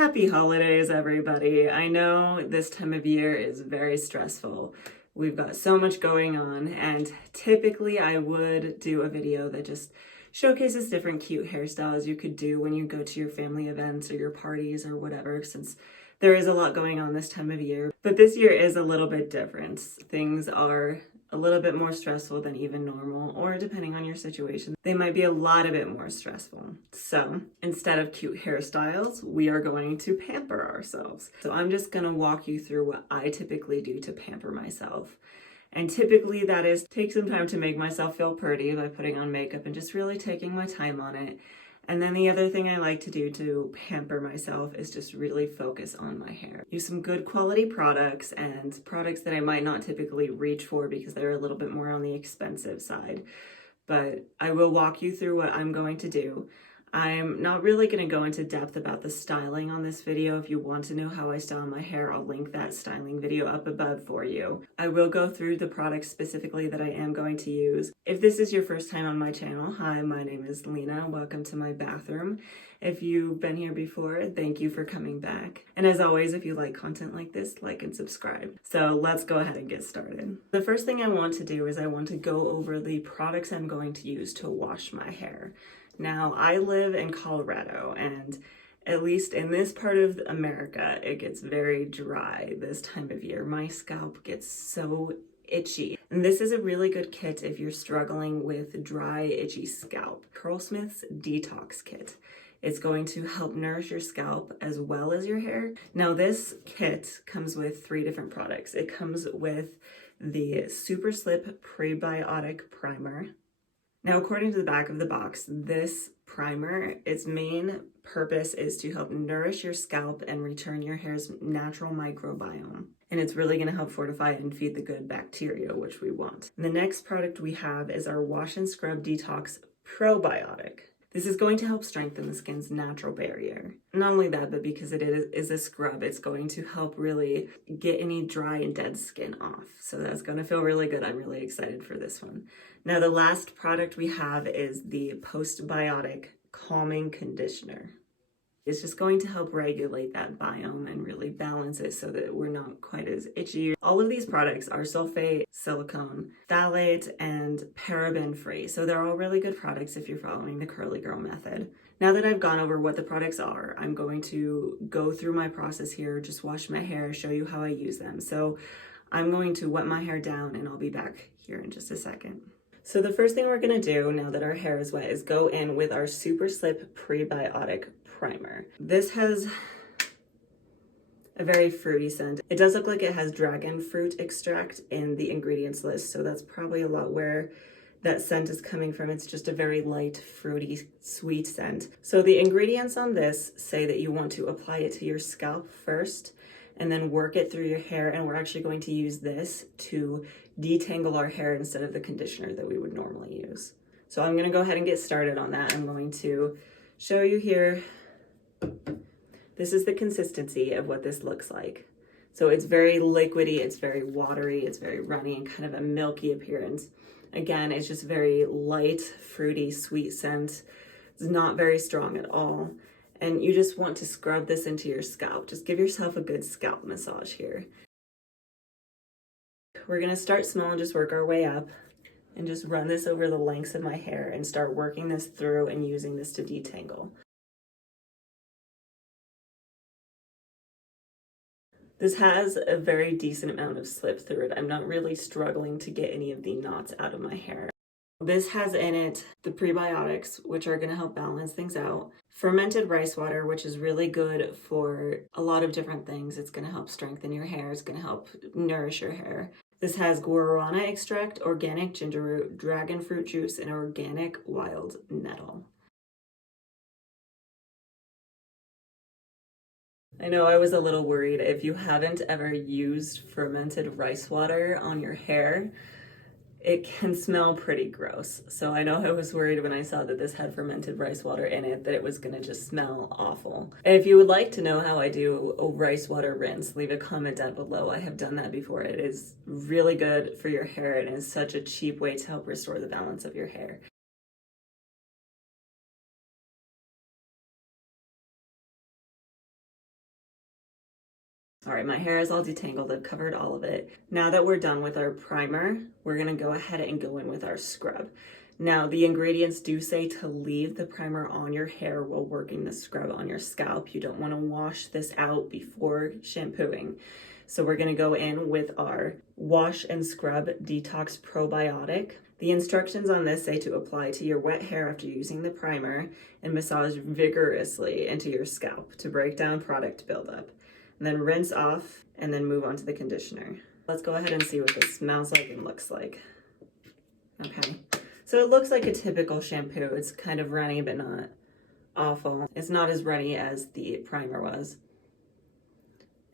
Happy holidays, everybody. I know this time of year is very stressful. We've got so much going on, and typically I would do a video that just showcases different cute hairstyles you could do when you go to your family events or your parties or whatever, since there is a lot going on this time of year. But this year is a little bit different. Things are a little bit more stressful than even normal, or depending on your situation, they might be a lot bit more stressful. So instead of cute hairstyles, we are going to pamper ourselves. So I'm just gonna walk you through what I typically do to pamper myself. And typically that is take some time to make myself feel pretty by putting on makeup and just really taking my time on it. And then the other thing I like to do to pamper myself is just really focus on my hair. Use some good quality products and products that I might not typically reach for because they're a little bit more on the expensive side. But I will walk you through what I'm going to do. I'm not really going to go into depth about the styling on this video. If you want to know how I style my hair, I'll link that styling video up above for you. I will go through the products specifically that I am going to use. If this is your first time on my channel, hi, my name is Lena. Welcome to my bathroom. If you've been here before, thank you for coming back. And as always, if you like content like this, like and subscribe. So let's go ahead and get started. The first thing I want to do is I want to go over the products I'm going to use to wash my hair. Now, I live in Colorado, and at least in this part of America, it gets very dry this time of year. My scalp gets so itchy. And this is a really good kit if you're struggling with dry, itchy scalp. Curlsmith's Detox Kit. It's going to help nourish your scalp as well as your hair. Now, this kit comes with 3 different products. It comes with the Super Slip Pre-biotic Primer. Now, according to the back of the box, this primer, its main purpose is to help nourish your scalp and return your hair's natural microbiome. And it's really going to help fortify and feed the good bacteria, which we want. And the next product we have is our Wash and Scrub Detox Pro-biotic. This is going to help strengthen the skin's natural barrier. Not only that, but because it is a scrub, it's going to help really get any dry and dead skin off. So that's going to feel really good. I'm really excited for this one. Now, the last product we have is the Post-biotic Calming Conditioner. It's just going to help regulate that biome and really balance it so that we're not quite as itchy. All of these products are sulfate, silicone, phthalate, and paraben free. So they're all really good products if you're following the curly girl method. Now that I've gone over what the products are, I'm going to go through my process here, just wash my hair, show you how I use them. So I'm going to wet my hair down and I'll be back here in just a second. So the first thing we're going to do now that our hair is wet is go in with our Super Slip Pre-biotic Primer. This has a very fruity scent. It does look like it has dragon fruit extract in the ingredients list, so that's probably a lot where that scent is coming from. It's just a very light, fruity, sweet scent. So the ingredients on this say that you want to apply it to your scalp first and then work it through your hair, and we're actually going to use this to detangle our hair instead of the conditioner that we would normally use. So I'm going to go ahead and get started on that. I'm going to show you here. This is the consistency of what this looks like. So it's very liquidy, it's very watery, it's very runny and kind of a milky appearance. Again, it's just very light, fruity, sweet scent. It's not very strong at all. And you just want to scrub this into your scalp. Just give yourself a good scalp massage here. We're gonna start small and just work our way up and just run this over the lengths of my hair and start working this through and using this to detangle. This has a very decent amount of slip through it. I'm not really struggling to get any of the knots out of my hair. This has in it the prebiotics, which are going to help balance things out. Fermented rice water, which is really good for a lot of different things. It's going to help strengthen your hair. It's going to help nourish your hair. This has guarana extract, organic ginger root, dragon fruit juice, and organic wild nettle. I know I was a little worried. If you haven't ever used fermented rice water on your hair, it can smell pretty gross. So I know I was worried when I saw that this had fermented rice water in it that it was gonna just smell awful. If you would like to know how I do a rice water rinse, leave a comment down below. I have done that before. It is really good for your hair and is such a cheap way to help restore the balance of your hair. All right, my hair is all detangled. I've covered all of it. Now that we're done with our primer, we're gonna go ahead and go in with our scrub. Now, the ingredients do say to leave the primer on your hair while working the scrub on your scalp. You don't wanna wash this out before shampooing. So we're gonna go in with our Wash and Scrub Detox Pro-biotic. The instructions on this say to apply to your wet hair after using the primer and massage vigorously into your scalp to break down product buildup. And then rinse off and then move on to the conditioner. Let's go ahead and see what this smells like and looks like. Okay, so it looks like a typical shampoo. It's kind of runny, but not awful. It's not as runny as the primer was.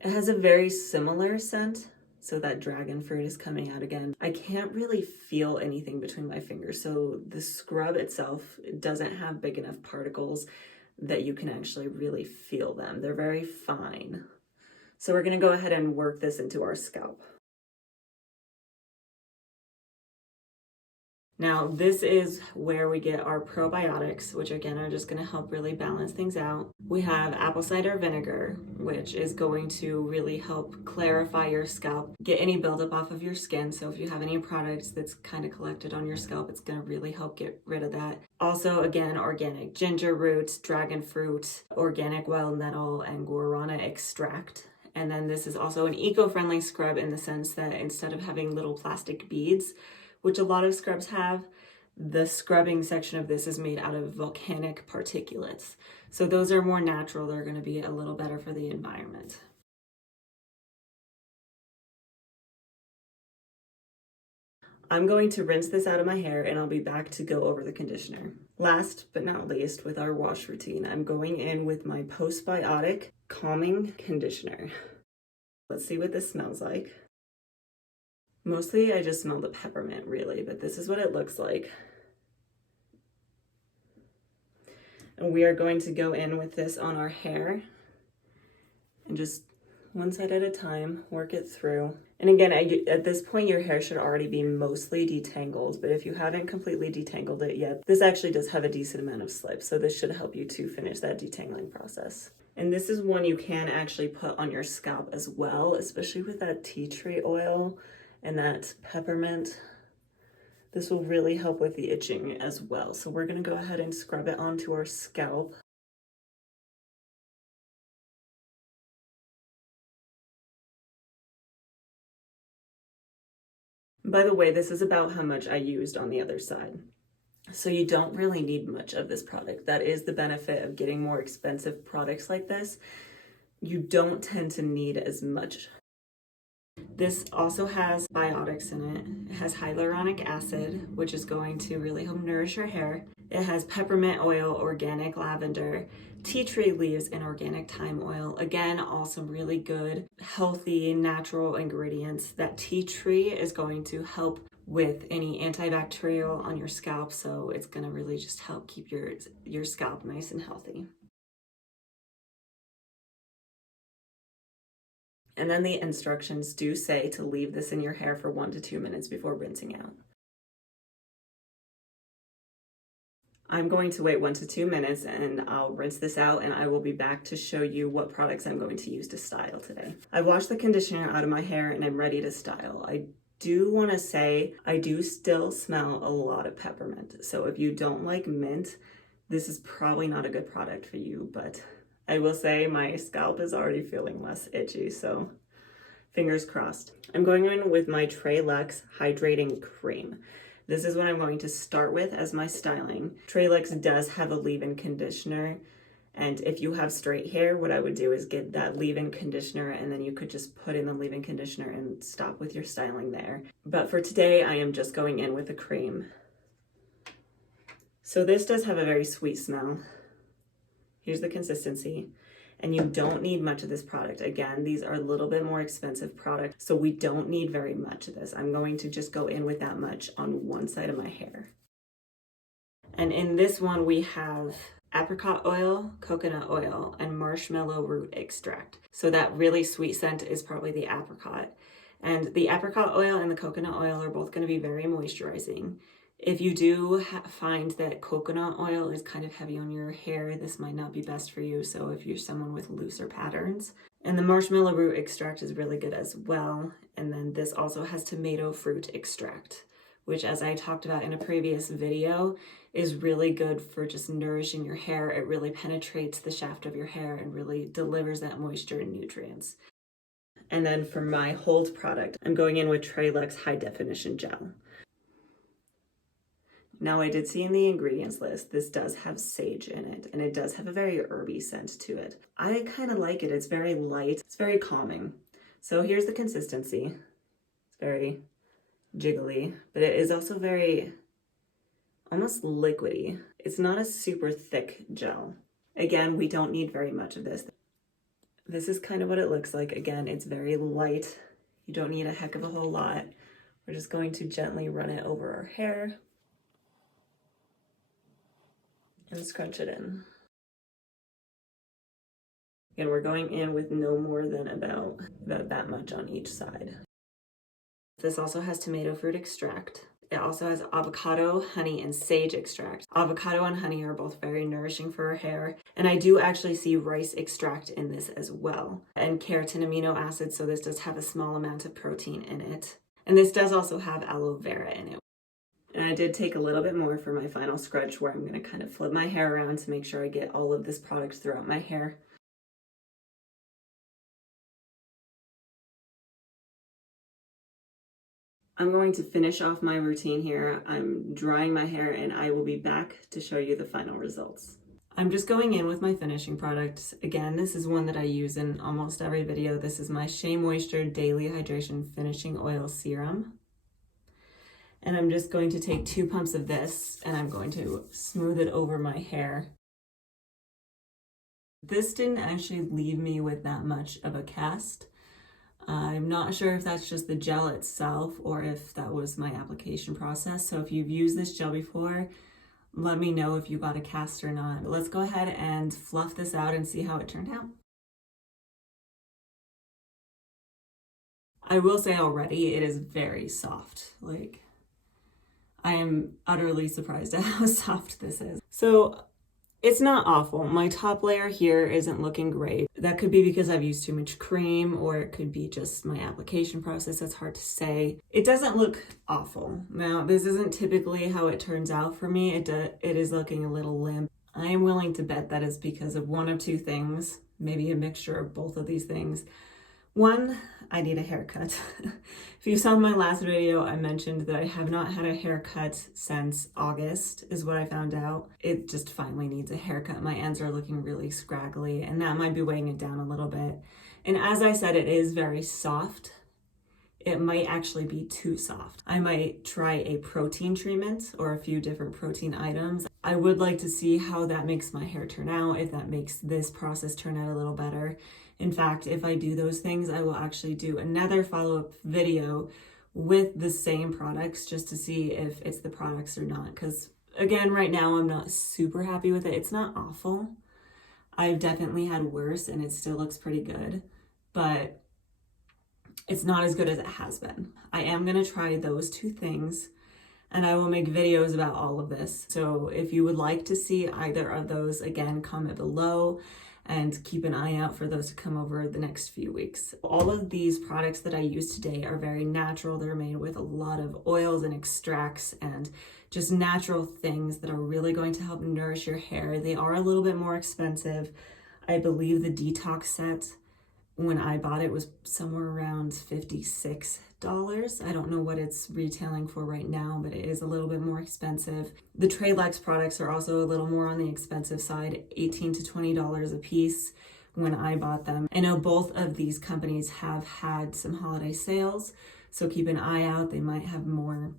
It has a very similar scent, so that dragon fruit is coming out again. I can't really feel anything between my fingers, so the scrub itself doesn't have big enough particles that you can actually really feel them. They're very fine. So we're gonna go ahead and work this into our scalp. Now, this is where we get our probiotics, which again are just gonna help really balance things out. We have apple cider vinegar, which is going to really help clarify your scalp, get any buildup off of your skin. So if you have any products that's kind of collected on your scalp, it's gonna really help get rid of that. Also, again, organic ginger root, dragon fruit, organic wild nettle, and guarana extract. And then this is also an eco-friendly scrub in the sense that instead of having little plastic beads, which a lot of scrubs have, the scrubbing section of this is made out of volcanic particulates. So those are more natural. They're going to be a little better for the environment. I'm going to rinse this out of my hair and I'll be back to go over the conditioner. Last but not least, with our wash routine, I'm going in with my post-biotic calming conditioner. Let's see what this smells like. Mostly I just smell the peppermint really, but this is what it looks like. And we are going to go in with this on our hair and just one side at a time, work it through. And again, at this point, your hair should already be mostly detangled, but if you haven't completely detangled it yet, this actually does have a decent amount of slip, so this should help you to finish that detangling process. And this is one you can actually put on your scalp as well, especially with that tea tree oil and that peppermint. This will really help with the itching as well. So we're gonna go ahead and scrub it onto our scalp. By the way, this is about how much I used on the other side. So you don't really need much of this product. That is the benefit of getting more expensive products like this. You don't tend to need as much. This also has biotics in it. It has hyaluronic acid, which is going to really help nourish your hair. It has peppermint oil, organic lavender, tea tree leaves, and organic thyme oil. Again, all some really good, healthy, natural ingredients. That tea tree is going to help with any antibacterial on your scalp, so it's going to really just help keep your scalp nice and healthy. And then the instructions do say to leave this in your hair for 1 to 2 minutes before rinsing out. I'm going to wait 1 to 2 minutes and I'll rinse this out and I will be back to show you what products I'm going to use to style today. I've washed the conditioner out of my hair and I'm ready to style. I do want to say I do still smell a lot of peppermint. So if you don't like mint, this is probably not a good product for you, but I will say my scalp is already feeling less itchy, so fingers crossed. I'm going in with my Treluxe Hydrating Creme. This is what I'm going to start with as my styling. Treluxe does have a leave-in conditioner, and if you have straight hair, what I would do is get that leave-in conditioner and then you could just put in the leave-in conditioner and stop with your styling there. But for today, I am just going in with the cream. So this does have a very sweet smell. Here's the consistency. And you don't need much of this product. Again, these are a little bit more expensive products, so we don't need very much of this. I'm going to just go in with that much on one side of my hair. And in this one, we have apricot oil, coconut oil, and marshmallow root extract. So that really sweet scent is probably the apricot. And the apricot oil and the coconut oil are both going to be very moisturizing. If you do find that coconut oil is kind of heavy on your hair, this might not be best for you. So if you're someone with looser patterns. And the marshmallow root extract is really good as well. And then this also has tomato fruit extract, which, as I talked about in a previous video, is really good for just nourishing your hair. It really penetrates the shaft of your hair and really delivers that moisture and nutrients. And then for my hold product, I'm going in with Treluxe High Definition Gel. Now, I did see in the ingredients list, this does have sage in it, and it does have a very herby scent to it. I kind of like it. It's very light. It's very calming. So here's the consistency. It's very jiggly, but it is also very almost liquidy. It's not a super thick gel. Again, we don't need very much of this. This is kind of what it looks like. Again, it's very light. You don't need a heck of a whole lot. We're just going to gently run it over our hair and scrunch it in. And we're going in with no more than about that much on each side. This also has tomato fruit extract. It also has avocado, honey, and sage extract. Avocado and honey are both very nourishing for our hair. And I do actually see rice extract in this as well. And keratin amino acids, so this does have a small amount of protein in it. And this does also have aloe vera in it. And I did take a little bit more for my final scrunch, where I'm going to kind of flip my hair around to make sure I get all of this product throughout my hair. I'm going to finish off my routine here. I'm drying my hair and I will be back to show you the final results. I'm just going in with my finishing product. Again, this is one that I use in almost every video. This is my Shea Moisture Daily Hydration Finishing Oil Serum. And I'm just going to take 2 pumps of this and I'm going to smooth it over my hair. This didn't actually leave me with that much of a cast. I'm not sure if that's just the gel itself or if that was my application process. So if you've used this gel before, let me know if you got a cast or not. But let's go ahead and fluff this out and see how it turned out. I will say already, it is very soft. Like, I am utterly surprised at how soft this is. So it's not awful. My top layer here isn't looking great. That could be because I've used too much cream, or it could be just my application process. It's hard to say. It doesn't look awful. Now, this isn't typically how it turns out for me. It is looking a little limp. I am willing to bet that is because of one of 2 things, maybe a mixture of both of these things. One, I need a haircut. If you saw my last video, I mentioned that I have not had a haircut since August, is what I found out. It just finally needs a haircut. My ends are looking really scraggly, and that might be weighing it down a little bit. And as I said, it is very soft. It might actually be too soft. I might try a protein treatment or a few different protein items. I would like to see how that makes my hair turn out, if that makes this process turn out a little better. In fact, if I do those things, I will actually do another follow-up video with the same products just to see if it's the products or not. Because again, right now, I'm not super happy with it. It's not awful. I've definitely had worse and it still looks pretty good, but it's not as good as it has been. I am going to try those 2 things and I will make videos about all of this. So if you would like to see either of those, again, comment below and keep an eye out for those to come over the next few weeks. All of these products that I use today are very natural. They're made with a lot of oils and extracts and just natural things that are really going to help nourish your hair. They are a little bit more expensive. I believe the detox set, when I bought it, was somewhere around $56. I don't know what it's retailing for right now, but it is a little bit more expensive. The Treluxe products are also a little more on the expensive side, $18 to $20 a piece when I bought them. I know both of these companies have had some holiday sales, so keep an eye out. They might have more.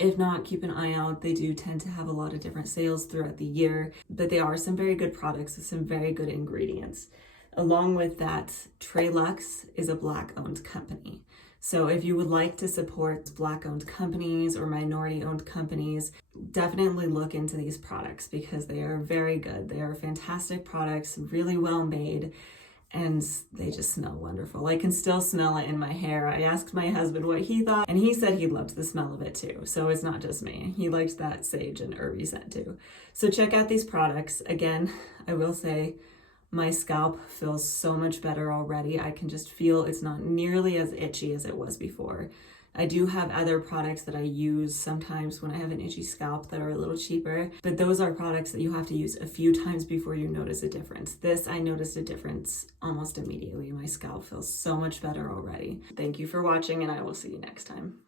If not, keep an eye out. They do tend to have a lot of different sales throughout the year, but they are some very good products with some very good ingredients. Along with that, Treluxe is a Black-owned company. So if you would like to support Black-owned companies or minority-owned companies, definitely look into these products because they are very good. They are fantastic products, really well made, and they just smell wonderful. I can still smell it in my hair. I asked my husband what he thought, and he said he loved the smell of it too. So it's not just me. He liked that sage and herby scent too. So check out these products. Again, I will say, My scalp feels so much better already. I can just feel it's not nearly as itchy as it was before. I do have other products that I use sometimes when I have an itchy scalp that are a little cheaper, but those are products that you have to use a few times before you notice a difference. This, I noticed a difference almost immediately. My scalp feels so much better already. Thank you for watching, and I will see you next time.